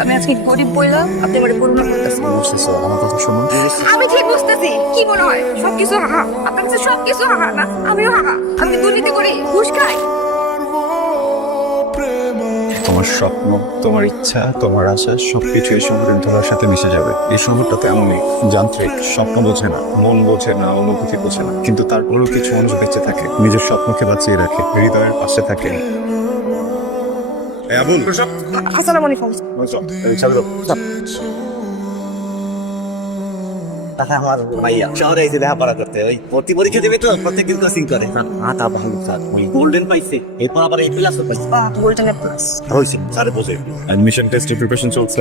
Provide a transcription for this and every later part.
আমি আজকে গরিব বইলাম, আপনি আমার করুণা করতেছেন। আমার কথা শুনুন। আমি ঠিক বুঝতেছি, কি মনে হয় সবকিছু হাহা? আপনার কাছে সবকিছু হাহা না? আমিও হাহা। আমি দুর্নীতি করি, ঘুষ খাই। তোমার স্বপ্ন, তোমার ইচ্ছা, তোমার আশা সবকিছু এই শহরের ধরার সাথে মিশে যাবে। এই শহরটা তেমনই যান্ত্রিক, স্বপ্ন বোঝে না, মন বোঝে না, অনুভূতি বোঝে না, কিন্তু তারপরেও কিছু মানুষ বেঁচে থাকে, নিজের স্বপ্নকে বাঁচিয়ে রাখে, হৃদয়ের পাশে থাকে। আবুল, আসসালামু আলাইকুম। আমার ভাইয়া শহরে এসে দেখা পড়া করতে ওই ভর্তি পরীক্ষা দেবে তো প্রত্যেকদিন কোচিং করে মাথা ভালো স্যার ওই গোল্ডেন পাইছে এরপর আবার এই প্লাস পাইছে গোল্ডেন প্লাস হয়েছে স্যারে বোঝে অ্যাডমিশন টেস্টের প্রিপারেশন চলছে।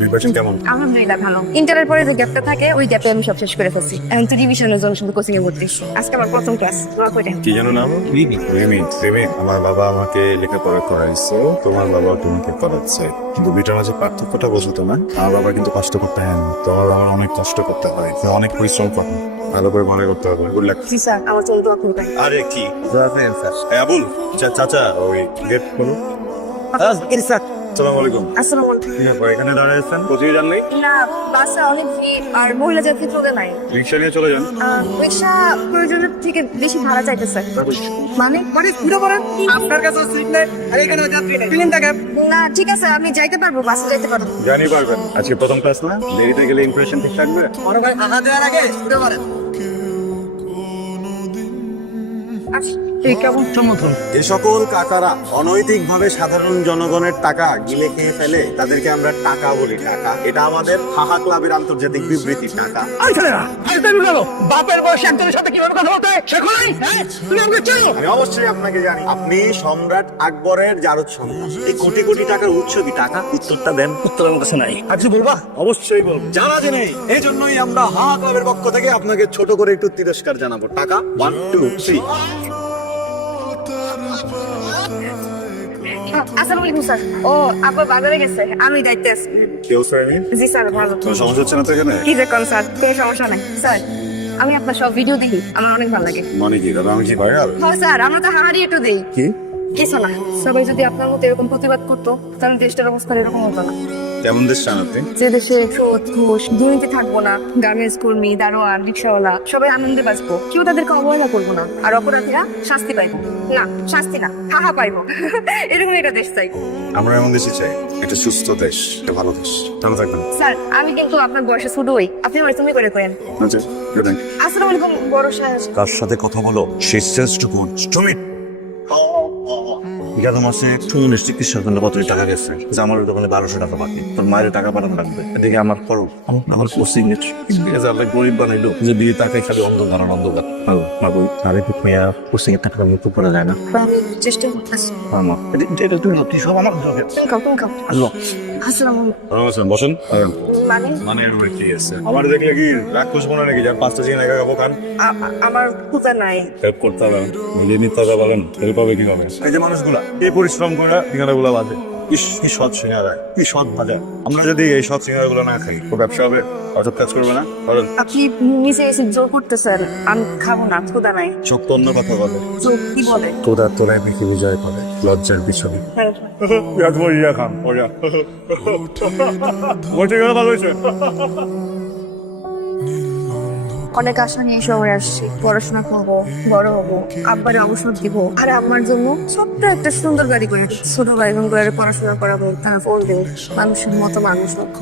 প্রিপারেশন কেমন? আলহামদুলিল্লাহ ভালো। ইন্টারের পরে যে গ্যাপটা থাকে, ওই গ্যাপে আমি সব শেষ করে ফেলছি। এখন তো রিভিশনের জন্য শুধু কোচিং এ ভর্তি। আজকে আমার প্রথম ক্লাস। দোয়া করেন। কি জানো নাম? রিমি। রিমি, আমার বাবা আমাকে লেখাপড়া করাইছে, তোমার বাবা তোমাকে করাচ্ছে, কিন্তু দুইটার মাঝে পার্থক্যটা বোঝো তো না। আমার বাবা কিন্তু কষ্ট করতে হয় না, তোমার বাবার অনেক কষ্ট করতে হয়, অনেক পরিশ্রম করে, ভালো করে মনে করতে হবে। Good luck. জি স্যার, আমার জন্য দোয়া করবেন। আরে কি স্যার আবুল, চাচা ওই গেট করো। স্যার আসসালামু আলাইকুম। আসসালামু আলাইকুম। কি ব্যাপার, এখানে দাঁড়িয়ে আছেন? কোথায় যান নাই? না, বাসে অনেক ভিড় আর মহিলা যাত্রী চলে নাই। রিক্সা নিয়ে চলে যান। রিক্সা প্রয়োজনের থেকে বেশি ভাড়া চাইতেছে। মানে ঘুরে পড়েন, আপনার কাছে সিট নেই আর এখানে যাত্রী নেই ফিলিং থাকে না ঠিক আছে, আমি যাইতে পারবো, বাসে যাইতে পারবো। জানি পারবেন, আজকে প্রথম ক্লাস না, দেরিতে গেলে ইমপ্রেশন ঠিক থাকবে। বড় ভাই আঘাত দেওয়ার আগে শুতে পারেন কেমন চমৎকার। যে সকল কাকারা অনৈতিক ভাবে সাধারণ জনগণের টাকা গিলে খেয়ে ফেলে তাদেরকে আমরা টাকা বলি। টাকা এটা আমাদের হাহা ক্লাবের আন্তর্জাতিক বিবৃতি। টাকা বাপের বয়স একজনের সাথে কিভাবে কথা বলতে শেখো নাই? তুমি আমাকে চেনো? আমি অবশ্যই আপনাকে জানি, আপনি সম্রাট আকবরের জারদ সন্তান। এই কোটি কোটি টাকার উৎস কি টাকা? উত্তরটা দেন। উত্তর আমার কাছে নাই। আর কিছু বলবা? অবশ্যই বলবো। জানা জেনে এই জন্যই আমরা হাহা ক্লাবের পক্ষ থেকে আপনাকে ছোট করে একটু তিরস্কার জানাবো। টাকা 1 2 3। আসসালামু আলাইকুম স্যার। ও আপা বাজারে গেছে, আমি দায়িত্বে আছি। কেউ স্যার? জি স্যার, ভালো। কোনো সমস্যা হচ্ছে না তো এখানে? কি দেখুন স্যার, কোনো সমস্যা নাই স্যার। আমি আপনার সব ভিডিও দেখি, আমার অনেক ভালো লাগে। মানে কি দাদা, আমি কি ভাইরাল? হ্যাঁ স্যার, আমরা তো হাহারি একটু দিই। কি কিছু না, সবাই যদি আপনার মতো এরকম প্রতিবাদ করতো, তাহলে দেশটার অবস্থা এরকম হতো না। কেমন দেশ চান আপনি? যে দেশে সুদ ঘুষ দুর্নীতি থাকবো না, গার্মেন্টস কর্মী, দারোয়ান, রিক্সাওয়ালা সবাই আনন্দে বাঁচবো, কেউ তাদেরকে অবহেলা করবো না, আর অপরাধীরা শাস্তি পাইবো না, শাস্তি না হাহা পাইবো। এরকম একটা দেশ চাই। আমরা এমন দেশই চাই, একটা সুস্থ দেশ, একটা ভালো দেশ। ভালো থাকবেন। স্যার, আমি কিন্তু আপনার বয়সে ছোটই, আপনি আমার তুমি করে করেন। আচ্ছা, থ্যাংক ইউ। আসসালামু আলাইকুম বড় সাহেব। কার সাথে কথা বলো? সে শ্রেষ্ঠ গুণ তুমি। গেল মাসে সুমনের চিকিৎসার জন্য কত টাকা গেছে, যে আমার দোকানে 1200 টাকা বাকি, তোর মায়ের টাকা পাঠানো লাগবে, এদিকে আমার খরচ, আমার কোচিং গরিব বানাইলো, যে বিয়ে টাকায় খালি অন্ধকার আর অন্ধকার। মাগো তারে মেয়া কোচিং এর টাকা মুক্ত করা যায় না। আমি চেষ্টা করতেছি। আমার এটা তুই সব আমার জন্য। তুমি খাও। আল্লাহ আসসালামু আলাইকুম। বসেন বসেন। মানে মানে আর কি আছে, আমার দেখলে কি রাক্ষস মনে নাকি যার 5টা চিকেন একা খাবো? খান, আমার পূজা নাই। হেল্প করতে হবে, নিজে নিতে হবে, বলেন হেল্প হবে কিভাবে? এই যে মানুষগুলা এই পরিশ্রম করে সিঙ্গারা গুলা বাজে, কি সৎ সিঙ্গারা, কি সৎ বাজার। আমরা যদি এই সৎ সিঙ্গারা গুলো না খাই, তো ব্যবসা হবে, অসৎ কাজ করবে না। বলেন আপনি নিচে এসে জোর করতেছেন, আমি খাবো না, ক্ষুধা নাই। সব তো অন্য কথা বলে, জোর কি বলে? তোরা তোরাই পৃথিবী জয় করে লজ্জার পিছনে। খান ভালো হয়েছে। অনেক আশা নিয়ে শহরে আসছি, পড়াশোনা করবো, বড় হবো, আব্বারে অবসর দিব, আর আমার জন্য ছোট্ট একটা সুন্দর গাড়ি করে ছোট ভাই বোন করে পড়াশোনা করাবো, তারা ফোন দেবো, মানুষের মতো মানুষ হোক।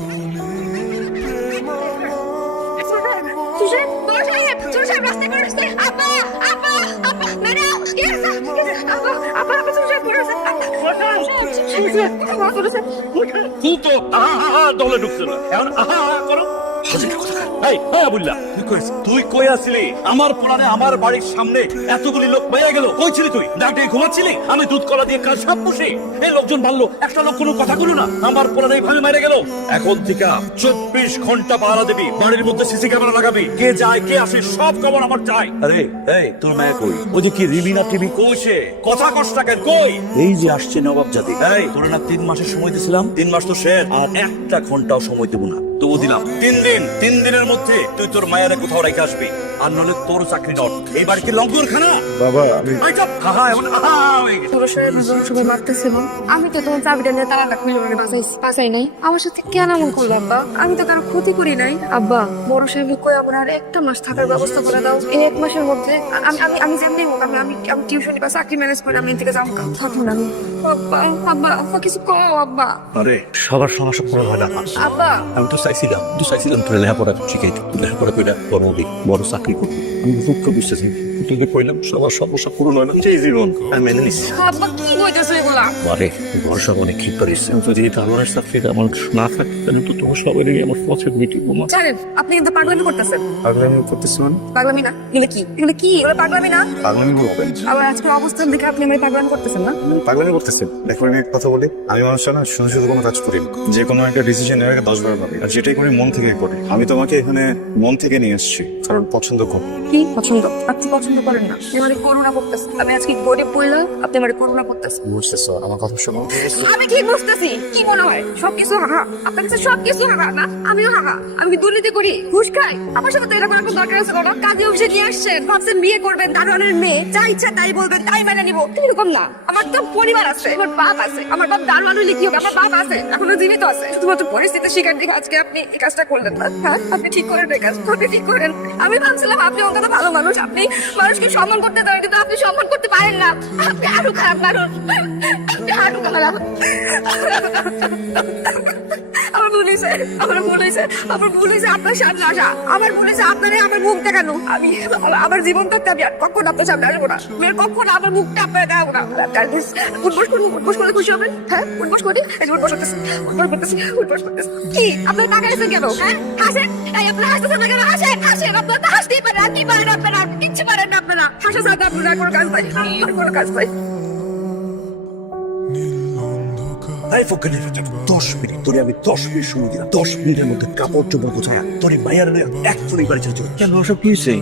তুই তো দলে ঢুকছে না, এখন করো। এই আবুল্লা, তুই কই আসলি? আমার পোড়ানে আমার বাড়ির সামনে এতগুলি লোক মেরে গেল, কই ছিলি তুই? ডাকে ঘুমাচ্ছিলি? আমি দুধ কলা দিয়ে কাল সাপ পুষি, এই লোকজন ভাবলো একটা লোক কোনো কথা বলো না, আমার পোড়ানে এইভাবে মেরে গেল। এখন থেকে 24 ঘন্টা পাহারা দিবি, বাড়ির মধ্যে সিসি ক্যামেরা লাগাবি, কে যায় কে আসে সব খবর আমার চাই। আরে এই তোর মায়া কই? ওই যে কি রিমিনা টিভি কইছে, কথা কষ্ট কেন কই? এই যে আসছে নবাব জাতি। এই তোরা না 3 মাসের সময় দিছিলাম, 3 মাস তো শেষ, আর একটা ঘন্টাও সময় দেবো না। তবু দিলাম 3 দিন, 3 দিনের মধ্যে তুই তোর মায়ের কোথাও রেখে আসবি, আর নলে তোর চাকরি নট। এই বাড়িতে লঙ্গরখানা। বাবা আমি এই চুপ, আহা এমন আহা হয়ে গেছে। পুরো সাহেব সবাই ভাবতেছিল আমি তো তোমার চাবিটা নিয়ে তালা রাখবি বাসাই নাই। আমার সাথে কেন এমন করলো আব্বা? আমি তো কারো ক্ষতি করি নাই। আব্বা বড় সাহেব কই আমার আর একটা মাস থাকার ব্যবস্থা করে দাও। এই এক মাসের মধ্যে আমি আমি আমি যেমনি হোক আমি আমি আমি টিউশনি বা চাকরি ম্যানেজ করে আমি এখান থেকে যাবো। থাকুন আমি। আব্বা আব্বা আব্বা কিছু কও আব্বা। আরে সবার সমস্যা পুরো হয় না। আব্বা আমি তো চাইছিলাম তোর লেখাপড়া শিখাই, লেখাপড়া করে বড় হবি, বড় চাকরি করবি। আমি দুঃখ বুঝতেছি, তোকে কইলাম সবার সমস্যা পূরণ হয় না, সেই জীবন আমি মেনে নিচ্ছি। আব্বা কি কইতেছো এগুলা? আরে ভরসা অনেক ঠিক করিস, যদি আমার চাকরিটা আমার না থাকে তাহলে তো তোমার সবাই আমার পথের মিটিং। জানেন আপনি কিন্তু পাগলামি করতেছেন। পাগলামি করতেছি মানে? পাগলামি না এগুলো কি? এগুলো কি? এগুলো পাগলামি না? পাগলামি বলবেন? আবার আজকের অবস্থান দেখে আপনি আমার পাগলামি করতেছেন না? পাগলামি করতেছেন? দেখো আমি একটা কথা বলি, আমি মানুষটা না শুধু শুধু কোনো কাজ করি না। যে কোনো একটা ডিসিশন নেওয়ার আগে 10 বার ভাবি, আর যেটাই করি মন থেকে করি। আমি তোমাকে এখানে মন থেকে নিয়ে এসেছি কারণ পছন্দ করি। কি পছন্দ? আপনি পছন্দ করেন না, আমার করুণা করতেছে। আমি আজকে গরিব বইলা আপনি আমার করুণা করতেছে। বুঝতেছো আমার কথা শোনো? আমি ঠিক বুঝতেছি। কি মনে হয় সবকিছু হাহা? আপনার কাছে সবকিছু হাহা না? আমিও হাহা। আমি কি দুর্নীতি করি, ঘুষ খাই? আমার সাথে তো এরকম একটা দরকার আছে না। কাজে অফিসে নিয়ে আসছেন, ভাবছেন বিয়ে করবেন, দারোয়ানের মেয়ে, যা ইচ্ছা তাই বলবেন, তাই মেনে নিবো। এরকম না। আমার তো পরিবার আছে, আমার বাপ আছে। আমার বাপ দারোয়ান হইলে কি হবে? আমার বাপ আছে, এখনো জীবিত আছে। শুধুমাত্র পরিস্থিতির শিকার দিকে আজকে আপনি এই কাজটা করলেন না। হ্যাঁ আপনি ঠিক করেন এই কাজ, আপনি ঠিক করেন। আমি ভাবছিলাম আপনি অন্তত ভালো মানুষ, আপনি মানুষকে সম্মান করতে পারেন, কিন্তু আপনি সম্মান করতে পারেন না। আপনি আরো খারাপ মানুষ, আপনি আরো খারাপ। আমার ভুল হয়েছে, আমার ভুল হয়েছে, আমার ভুল হয়েছে আপনার সামনে আসা। আমার ভুল হয়েছে আপনারে আমার মুখ দেখানো। আমি আমার জীবনটাতে আমি আর কখনো আপনার সামনে আসবো না। আমি আর কখনো আমার মুখটা আপনার দেখাবো না। উঠবোস করুন, উঠবোস করলে খুশি হবেন? হ্যাঁ উঠবোস করি, এই যে উঠবোস করতেছি, উঠবোস করতেছি, উঠবোস করতেছি। কি আপনার টাকা এসে কেন? হ্যাঁ হাসেন, তাই আপনার হাসতেছেন না কেন? হাসেন হাসেন, আপনার তো হাসতেই পারেন। আর কি পারেন আপনারা? কিচ্ছু পারেন না আপনারা। হাসা ছাড়া আপনারা কোনো কাজ পাই, আর কোনো কাজ পাই। এই ফকিরের 10 মিনিট তোরে আমি 10 মিনিট সময় দিলাম। 10 মিনিটের মধ্যে কাপড় চোপড় গোছায় তোর মায়ের এক্ষুনি বাড়ি চলে যাবে। কেন ওসব কি হয়েছে?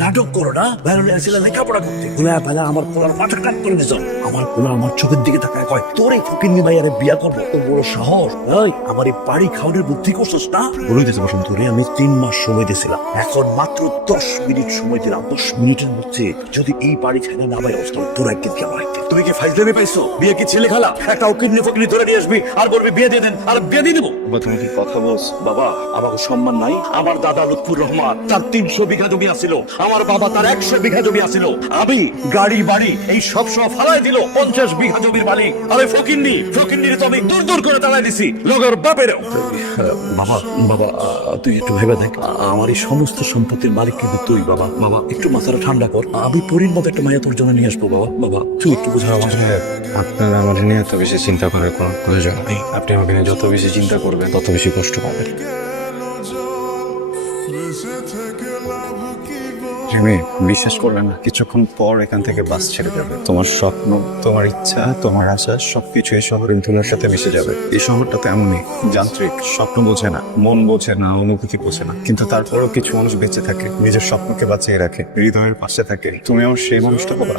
নাটক করো না, বাইরে আসছিলাম লেখাপড়া করতে। ভুলা ভালা আমার পোলার মাথা কাট করে দিয়েছ। আমার পোলা আমার চোখের দিকে তাকায় কয় তোর এই ফকিরনি মাইয়ারে বিয়া করবো? তো বড় সাহস। এই আমার এই বাড়ি খাওয়ানোর বুদ্ধি করছিস না? বলে দিতে বসুন তোরে আমি 3 মাস সময় দিয়েছিলাম, এখন মাত্র 10 মিনিট সময় দিলাম। 10 মিনিটের মধ্যে যদি এই বাড়ি ছেড়ে না বাইরে আসতো তোর একদিন কি আমার একদিন। তুমি কি ফাইজলামি পাইছো? বিয়ে কি ছেলে খেলা? একটা ওকিন্নি ফকিনি ধরে নিয়ে আসবি আর বলবি বিয়ে দিয়ে দেন, আর বিয়ে দিয়ে দেবো? বাবা তুমি কি কথা বলছো? বাবা আমাকে সম্মান নাই? আমার দাদা লুৎফুর রহমান, তার 300 বিঘা জমি আছিল। আমার বাবা তার 100 বিঘা জমি আছিল। আমি গাড়ি বাড়ি এই সব ফালাই দিল 50 বিঘা জমির মালিক। আর ওই ফকিন্নির তো আমি দূর দূর করে তাড়াই দিছি, লগের বাপেরও। বাবা বাবা তুই একটু ভেবে দেখ, আমার এই সমস্ত সম্পত্তির মালিক কিন্তু তুই। বাবা বাবা একটু মাথাটা ঠান্ডা কর, আমি পরীর মতো একটা মায়া তোর জন্য নিয়ে আসবো। বাবা বাবা তুই একটু বুঝা আমার। আপনারা আমার নিয়ে এত বেশি চিন্তা করার কোনো প্রয়োজন নেই। আপনি আমাকে নিয়ে যত বেশি চিন্তা করবেন তত বেশি কষ্ট পাবেন। রিমি, বিশ্বাস করবে না, কিছুক্ষণ পর এখান থেকে বাস ছেড়ে যাবে। তোমার স্বপ্ন, তোমার ইচ্ছা, তোমার আশা সবকিছু এই শহরের ধুলার সাথে মিশে যাবে। এই শহরটা তো এমনই যান্ত্রিক, স্বপ্ন বোঝে না, মন বোঝে না, অনুভূতি বোঝে না, কিন্তু তারপরেও কিছু মানুষ বেঁচে থাকে, নিজের স্বপ্নকে বাঁচিয়ে রাখে, হৃদয়ের পাশে থাকে। তুমি আমার সেই মানুষটা বলা।